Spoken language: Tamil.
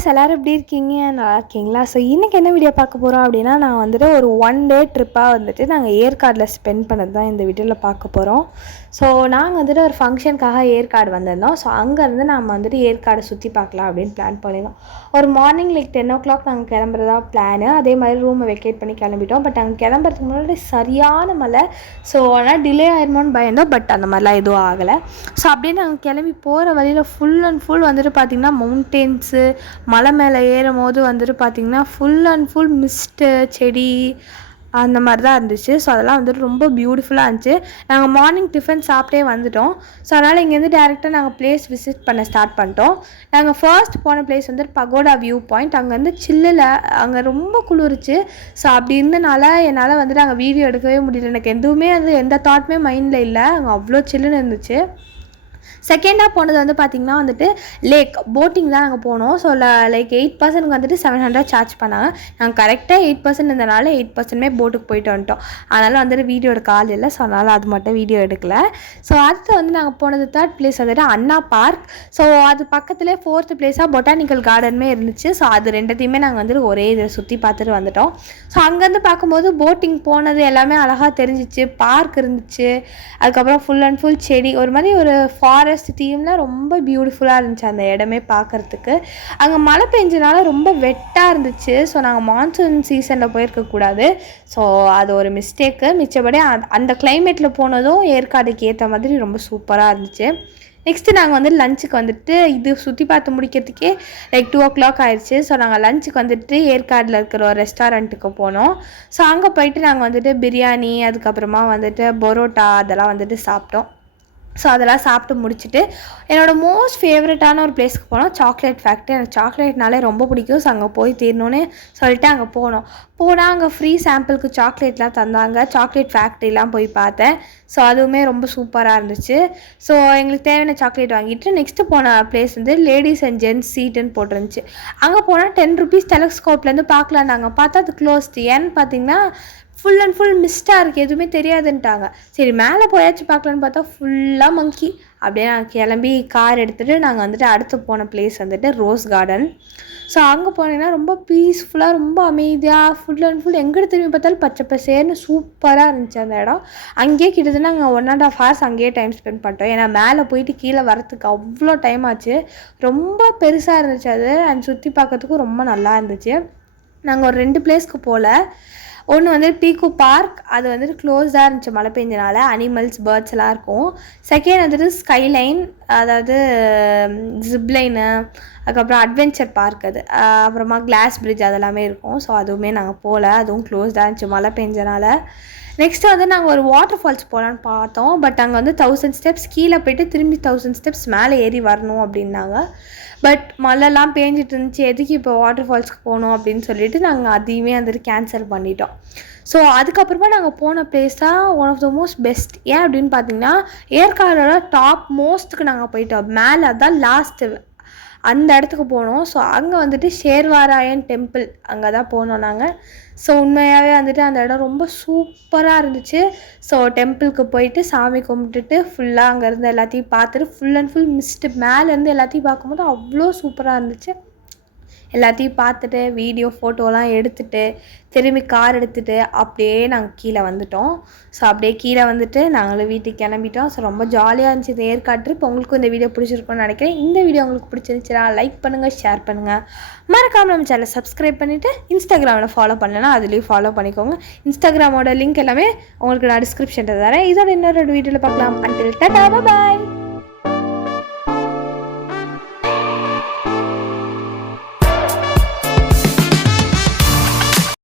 கைஸ் எல்லோரும் எப்படி இருக்கீங்க? நல்லா இருக்கீங்களா? ஸோ இன்றைக்கி என்ன வீடியோ பார்க்க போகிறோம் அப்படின்னா, நான் வந்துட்டு ஒரு 1 டே ட்ரிப்பாக வந்துட்டு நாங்கள் ஏற்காடில் ஸ்பெண்ட் பண்ணது தான் இந்த வீடியோவில் பார்க்க போகிறோம். ஸோ நாங்கள் வந்துட்டு ஒரு ஃபங்க்ஷனுக்காக ஏற்காடு வந்திருந்தோம். ஸோ அங்கேருந்து நம்ம வந்துட்டு ஏற்காடு சுற்றி பார்க்கலாம் அப்படின்னு பிளான் பண்ணியிருந்தோம். ஒரு மார்னிங் லைக் 10 o'clock நாங்கள் கிளம்புறதா பிளானு. அதே மாதிரி ரூமை வெக்கேட் பண்ணி கிளம்பிட்டோம். பட் அங்கே கிளம்புறதுக்கு முன்னாடி சரியான மழை. ஸோ ஆனால் டிலே ஆயிருமோன்னு பயந்தோம். பட் அந்த மாதிரிலாம் எதுவும் ஆகலை. ஸோ அப்படியே நாங்கள் கிளம்பி போகிற வழியில் ஃபுல் அண்ட் ஃபுல் வந்துட்டு பார்த்திங்கன்னா மவுண்டெயின்ஸு, மலை மேலே ஏறும் போது வந்துட்டு பார்த்திங்கன்னா ஃபுல் அண்ட் ஃபுல் மிஸ்ட்டு, செடி அந்த மாதிரி தான் இருந்துச்சு. ஸோ அதெல்லாம் வந்துட்டு ரொம்ப பியூட்டிஃபுல்லாக இருந்துச்சு. நாங்கள் மார்னிங் டிஃபன் சாப்பிட்டே வந்துவிட்டோம். ஸோ அதனால் இங்கேருந்து டேரெக்டாக நாங்கள் பிளேஸ் விசிட் பண்ண ஸ்டார்ட் பண்ணிட்டோம். நாங்கள் ஃபர்ஸ்ட் போன பிளேஸ் வந்துட்டு பகோடா வியூ பாயிண்ட். அங்கே வந்து சில்லில் அங்கே ரொம்ப குளிர்ச்சு. ஸோ அப்படி இருந்தனால என்னால் வந்துட்டு அங்கே வீடியோ எடுக்கவே முடியல. எனக்கு எதுவுமே எந்த தாட்டுமே மைண்டில் இல்லை. அங்கே அவ்வளோ சில்லுன்னு இருந்துச்சு. செகண்டாக போனது வந்து பார்த்திங்கன்னா வந்துட்டு லேக் போட்டிங் தான் நாங்கள் போனோம். ஸோ லைக் 8% வந்துட்டு 700 சார்ஜ் பண்ணாங்க. நாங்கள் கரெக்டாக 8% இருந்தனால 8%மே போட்டுக்கு போயிட்டு வந்துட்டோம். அதனால் வந்துட்டு வீடியோ எடுக்க ஆள் இல்லை. ஸோ அதனால் அது மட்டும் வீடியோ எடுக்கலை. ஸோ அடுத்து வந்து நாங்கள் போனது தேர்ட் பிளேஸ் வந்துட்டு அண்ணா பார்க். ஸோ அது பக்கத்துலேயே 4th பிளேஸாக பொட்டானிக்கல் கார்டனுமே இருந்துச்சு. ஸோ அது ரெண்டுத்தையுமே நாங்கள் வந்துட்டு ஒரே இதில் சுற்றி பார்த்துட்டு வந்துட்டோம். ஸோ அங்கேருந்து பார்க்கும்போது போட்டிங் போனது எல்லாமே அழகாக தெரிஞ்சிச்சு. பார்க் இருந்துச்சு. அதுக்கப்புறம் ஃபுல் அண்ட் ஃபுல் செடி, ஒரு மாதிரி ஒரு ஃபாரஸ்ட் தீம்ல ரொம்ப பியூட்டிஃபுல்லாக இருந்துச்சு அந்த இடமே பார்க்குறதுக்கு. அங்கே மழை பெஞ்சனால ரொம்ப வெட்டாக இருந்துச்சு. ஸோ நாங்கள் மான்சூன் சீசனில் போயிருக்கக்கூடாது. ஸோ அது ஒரு மிஸ்டேக்கு. மிச்சபடி அந்த கிளைமேட்டில் போனதும் ஏற்காடுக்கு ஏற்ற மாதிரி ரொம்ப சூப்பராக இருந்துச்சு. நெக்ஸ்ட்டு நாங்கள் வந்து லஞ்சுக்கு வந்துட்டு இது சுற்றி பார்த்து முடிக்கிறதுக்கே லைக் 2 o'clock ஆயிடுச்சு. ஸோ நாங்கள் லஞ்சுக்கு வந்துட்டு ஏற்காடில் இருக்கிற ஒரு ரெஸ்டாரண்ட்டுக்கு போனோம். ஸோ அங்கே போயிட்டு நாங்கள் வந்துட்டு பிரியாணி, அதுக்கப்புறமா வந்துட்டு பரோட்டா அதெல்லாம் வந்துட்டு சாப்பிட்டோம். ஸோ அதெல்லாம் சாப்பிட்டு முடிச்சுட்டு என்னோடய மோஸ்ட் ஃபேவரட்டான ஒரு பிளேஸ்க்கு போனோம், சாக்லேட் ஃபேக்ட்ரி. எனக்கு சாக்லேட்னாலே ரொம்ப பிடிக்கும். ஸோ அங்கே போய் தீரணுன்னு சொல்லிட்டு அங்கே போனோம். போனால் அங்கே ஃப்ரீ சாம்பிளுக்கு சாக்லேட்லாம் தந்தாங்க. சாக்லேட் ஃபேக்ட்ரிலாம் போய் பார்த்தேன். ஸோ அதுவுமே ரொம்ப சூப்பராக இருந்துச்சு. ஸோ எங்களுக்கு தேவையான சாக்லேட் வாங்கிட்டு நெக்ஸ்ட்டு போன பிளேஸ் வந்து லேடிஸ் அண்ட் ஜென்ட்ஸ் சீட்டுன்னு போட்டிருந்துச்சு. அங்கே போனால் 10 rupees டெலஸ்கோப்லேருந்து பார்க்கலாம். நாங்கள் பார்த்தா அது க்ளோஸ்டு. ஏன்னு பார்த்தீங்கன்னா ஃபுல் அண்ட் ஃபுல் மிஸ்டாக இருக்குது, எதுவுமே தெரியாதுன்ட்டாங்க. சரி மேலே போயாச்சும் பார்க்கலான்னு பார்த்தா ஃபுல்லாக மங்கி. அப்படியே நாங்கள் கிளம்பி கார் எடுத்துகிட்டு நாங்கள் வந்துட்டு அடுத்து போன பிளேஸ் வந்துட்டு ரோஸ் கார்டன். ஸோ அங்கே போனீங்கன்னா ரொம்ப பீஸ்ஃபுல்லாக, ரொம்ப அமைதியாக, ஃபுல் அண்ட் ஃபுல் எங்கிட்ட திரும்பி பார்த்தாலும் பச்சை பசேர்னு சூப்பராக இருந்துச்சு அந்த இடம். அங்கேயே கிட்டத்தட்ட நாங்கள் 1.5 hours அங்கேயே டைம் ஸ்பெண்ட் பண்ணிட்டோம். ஏன்னா மேலே போயிட்டு கீழே வரத்துக்கு அவ்வளோ டைம் ஆச்சு. ரொம்ப பெருசாக இருந்துச்சு அது. அண்ட் சுற்றி பார்க்கறதுக்கும் ரொம்ப நல்லா இருந்துச்சு. நாங்கள் ஒரு 2 பிளேஸ்க்கு போகல. ஒன்று வந்து பீக்கு பார்க், அது வந்துட்டு க்ளோஸ்டாக இருந்துச்சு மழை பெஞ்சனால. அனிமல்ஸ், பேர்ட்ஸ் எல்லாம் இருக்கும். செகண்ட் வந்துட்டு ஸ்கைலைன், அதாவது ஜிப்லைனு, அதுக்கப்புறம் அட்வென்ச்சர் பார்க் அது, அப்புறமா கிளாஸ் பிரிட்ஜ் அதெல்லாமே இருக்கும். ஸோ அதுவுமே நாங்கள் போகல, அதுவும் க்ளோஸ்டாக இருந்துச்சு மழை பெஞ்சனால. நெக்ஸ்ட்டு வந்து நாங்கள் ஒரு வாட்டர் ஃபால்ஸ் போகலான்னு பார்த்தோம். பட் அங்கே வந்து 1000 steps கீழே போய்ட்டு திரும்பி 1000 steps மேலே ஏறி வரணும் அப்படின்னாங்க. பட் மழைலாம் பேஞ்சிட்டு இருந்துச்சு. எதுக்கு இப்போ வாட்டர் ஃபால்ஸ்க்கு போகணும் அப்படின்னு சொல்லிட்டு நாங்கள் அதையுமே வந்துட்டு கேன்சல் பண்ணிட்டோம். ஸோ அதுக்கப்புறமா நாங்கள் போன பிளேஸ் தான் one of the most best. ஏன் அப்படின்னு பார்த்தீங்கன்னா ஏற்காடோட டாப் மோஸ்ட்டுக்கு நாங்கள் போயிட்டோம். மேலே அதுதான் லாஸ்ட்டு அந்த இடத்துக்கு போனோம். ஸோ அங்கே வந்துட்டு ஷேர்வாராயன் டெம்பிள் அங்கே தான் போனோம் நாங்கள். ஸோ உண்மையாகவே வந்துட்டு அந்த இடம் ரொம்ப சூப்பராக இருந்துச்சு. ஸோ டெம்பிளுக்கு போயிட்டு சாமி கும்பிட்டுட்டு ஃபுல்லாக அங்கேருந்து எல்லாத்தையும் பார்த்துட்டு ஃபுல் அண்ட் ஃபுல் மிஸ்ட்டு மேலேருந்து எல்லாத்தையும் பார்க்கும்போது அவ்வளோ சூப்பராக இருந்துச்சு. எல்லாத்தையும் பார்த்துட்டு வீடியோ ஃபோட்டோலாம் எடுத்துகிட்டு திரும்பி கார் எடுத்துகிட்டு அப்படியே நாங்கள் கீழே வந்துட்டோம். ஸோ அப்படியே கீழே வந்துட்டு நாங்களும் வீட்டுக்கு கிளம்பிட்டோம். ஸோ ரொம்ப ஜாலியாக இருந்துச்சு இந்த ஏற்காடு ட்ரிப். உங்களுக்கும் இந்த வீடியோ பிடிச்சிருக்குன்னு நினைக்கிறேன். இந்த வீடியோ உங்களுக்கு பிடிச்சிருந்துச்சுன்னா லைக் பண்ணுங்கள், ஷேர் பண்ணுங்கள். மறக்காமல் நம்ம சேனலை சப்ஸ்கிரைப் பண்ணிவிட்டு இன்ஸ்டாகிராமில் ஃபாலோ பண்ணலைன்னா அதுலேயும் ஃபாலோ பண்ணிக்கோங்க. இன்ஸ்டாகிராமோட லிங்க் எல்லாமே உங்களுக்கு நான் டிஸ்கிரிப்ஷனில் தரேன். இதோட இன்னொரு வீடியோவில் பார்க்கலாம். அன்டில் டாடா, பாய்.